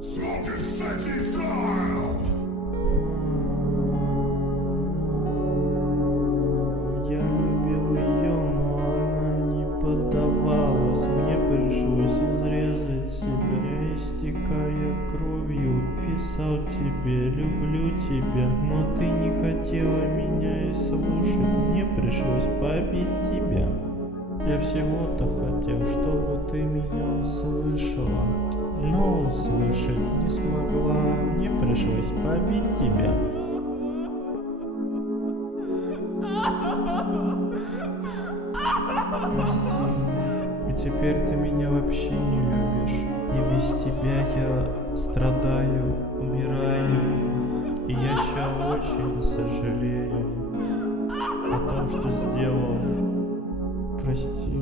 Smoking sexy style. Я любил ее, но она не поддавалась. Мне пришлось изрезать себя, истекая кровью. Писал тебе, люблю тебя, но ты не хотела меня и слушать. Мне пришлось побить тебя. Я всего-то хотел, чтобы ты меня услышала, но услышать не смогла. Мне пришлось побить тебя. Прости, и теперь ты меня вообще не любишь. И без тебя я страдаю, умираю. И я сейчас очень сожалею о том, что сделал. Прости.